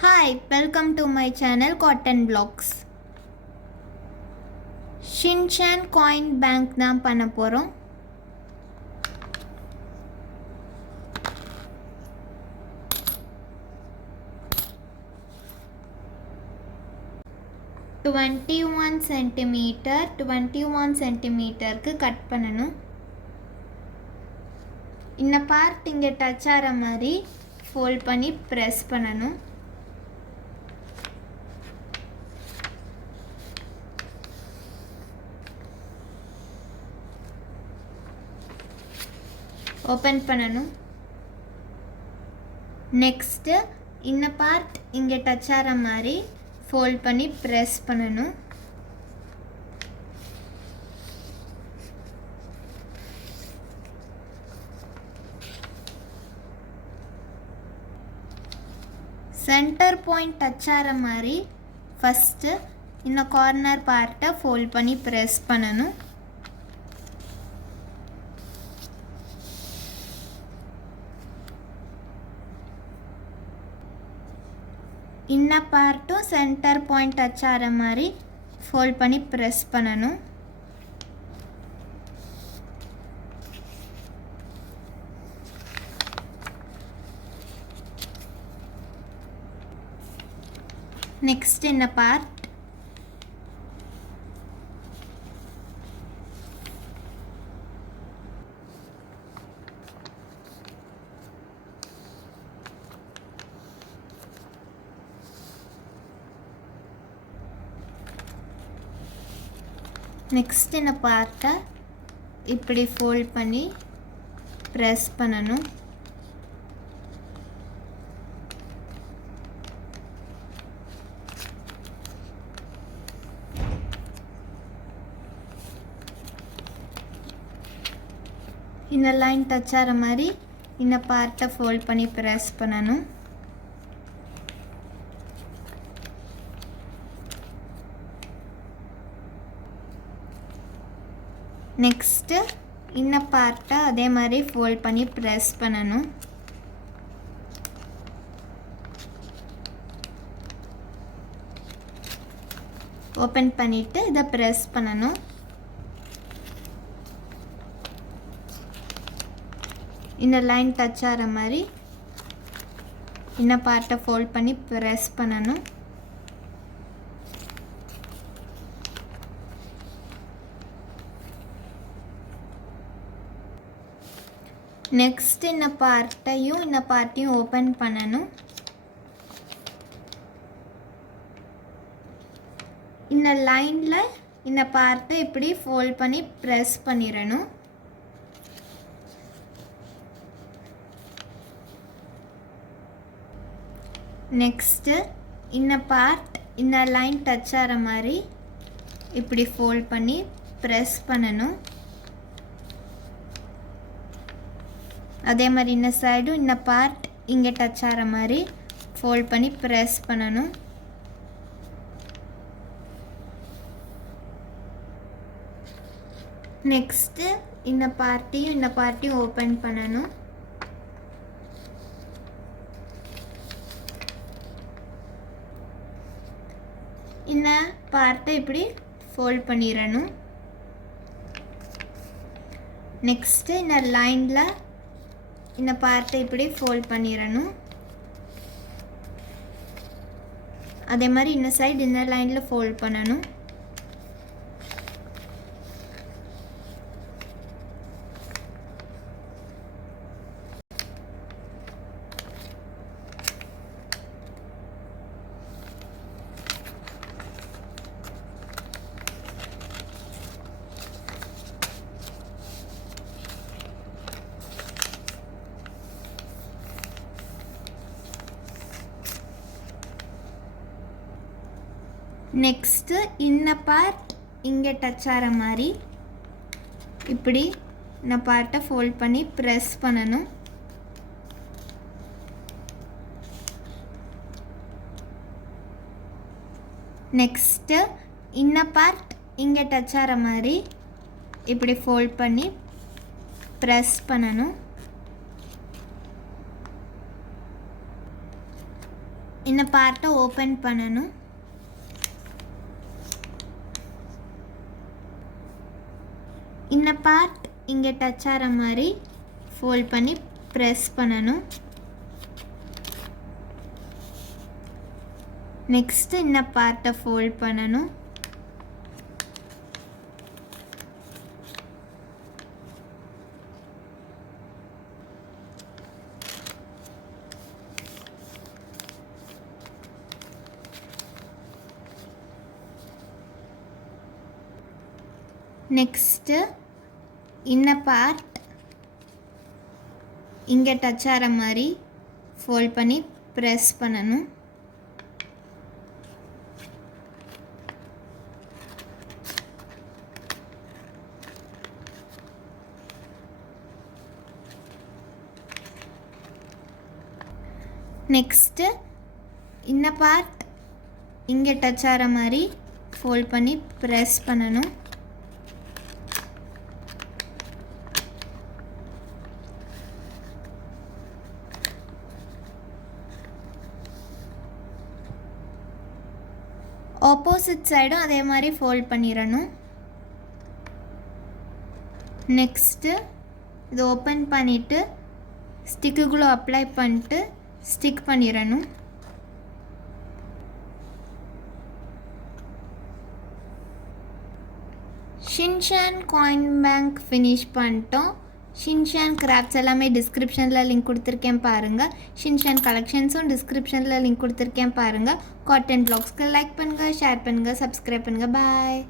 Hi, welcome to my channel Cotton Blocks. Shinchan coin bank தான் பண்ண போறோம். Twenty one சென்டிமீட்டருக்கு கட் பண்ணணும். இந்த பார்ட் இங்கே டச் ஆகிற மாதிரி ஃபோல்ட் பண்ணி ப்ரெஸ் பண்ணணும். ஓப்பன் பண்ணணும். நெக்ஸ்ட்டு இந்த பார்ட் இங்கே டச் ஆகிற மாதிரி ஃபோல்ட் பண்ணி ப்ரெஸ் பண்ணணும். சென்டர் பாயிண்ட் டச் ஆகிற மாதிரி ஃபஸ்ட்டு இந்த கார்னர் பார்ட்டை ஃபோல்ட் பண்ணி ப்ரெஸ் பண்ணணும். இன்ன பார்ட்டும் சென்டர் பாயிண்ட் டச் ஆகிற மாதிரி ஃபோல்ட் பண்ணி ப்ரெஸ் பண்ணணும். நெக்ஸ்ட் இந்த பார்ட் நெக்ஸ்ட் இந்த பார்ட்டை இப்படி ஃபோல்ட் பண்ணி ப்ரெஸ் பண்ணணும். இந்த லைன் டச் ஆகிற மாதிரி இந்த பார்ட்டை ஃபோல்ட் பண்ணி ப்ரெஸ் பண்ணணும். நெக்ஸ்ட்டு இந்த பார்ட்டை அதே மாதிரி ஃபோல்ட் பண்ணி ப்ரெஸ் பண்ணணும். ஓப்பன் பண்ணிவிட்டு இதை ப்ரெஸ் பண்ணணும். இந்த லைன் டச் ஆகிற மாதிரி இந்த பார்ட்டை ஃபோல்ட் பண்ணி ப்ரெஸ் பண்ணணும். நெக்ஸ்ட் இந்த பார்ட்டையும் ஓப்பன் பண்ணணும். இந்த லைனில் இந்த பார்ட்டை இப்படி ஃபோல்ட் பண்ணி ப்ரெஸ் பண்ணிடணும். நெக்ஸ்ட்டு இந்த பார்ட் இந்த லைன் டச் ஆகிற மாதிரி இப்படி ஃபோல்ட் பண்ணி ப்ரெஸ் பண்ணணும். அதே மாதிரி இந்த சைடும் இந்த பார்ட் இங்கே டச் ஆகிற மாதிரி ஃபோல்ட் பண்ணி ப்ரெஸ் பண்ணணும். நெக்ஸ்ட்டு இந்த பார்ட்டையும் ஓப்பன் பண்ணணும். இந்த பார்ட்டை இப்படி ஃபோல்ட் பண்ணிடணும். நெக்ஸ்ட்டு இந்த லைனில் இந்த பார்ட்டை இப்படி ஃபோல்ட் பண்ணிடணும். அதே மாதிரி இந்த சைடு இந்த லைனில் ஃபோல்ட் பண்ணணும். நெக்ஸ்ட்டு இந்த பார்ட் இங்கே டச் ஆகிற மாதிரி இப்படி இந்த பார்ட்டை ஃபோல்ட் பண்ணி ப்ரெஸ் பண்ணணும். நெக்ஸ்ட்டு இந்த பார்ட் இங்கே டச் ஆகிற மாதிரி இப்படி ஃபோல்ட் பண்ணி ப்ரெஸ் பண்ணணும். இந்த பார்ட்டை ஓப்பன் பண்ணணும். இந்த பார்ட் இங்கே டச் ஆகிற மாதிரி ஃபோல்ட் பண்ணி ப்ரெஸ் பண்ணணும். நெக்ஸ்ட்டு இந்த பார்ட்டை ஃபோல்ட் பண்ணணும். நெக்ஸ்ட்டு இந்த பார்ட் இங்கே டச் ஆகிற மாதிரி ஃபோல்ட் பண்ணி ப்ரெஸ் பண்ணணும். நெக்ஸ்ட்டு இந்த பார்ட் இங்கே டச் ஆகிற மாதிரி ஃபோல்ட் பண்ணி ப்ரெஸ் பண்ணணும். ஆப்போசிட் சைடும் அதே மாதிரி ஃபோல்ட் பண்ணிடணும். நெக்ஸ்ட்டு இது ஓப்பன் பண்ணிவிட்டு ஸ்டிக்குக்குள்ளே அப்ளை பண்ணிட்டு ஸ்டிக் பண்ணிடணும். ஷின்சான் காயின் பேங்க் ஃபினிஷ் பண்ணிட்டோம். ஷின்சான் கிராஃப்ட்ஸ் எல்லாமே டிஸ்கிரிப்ஷனில் லிங்க் கொடுத்துருக்கேன் பாருங்கள். ஷின்சான் கலெக்ஷன்ஸும் டிஸ்கிரிப்ஷனில் லிங்க் கொடுத்துருக்கேன் பாருங்கள். காட்டன் ப்ளாக்ஸ்க்கு லைக் பண்ணுங்கள், ஷேர் பண்ணுங்கள், சப்ஸ்கிரைப் பண்ணுங்கள். பாய்.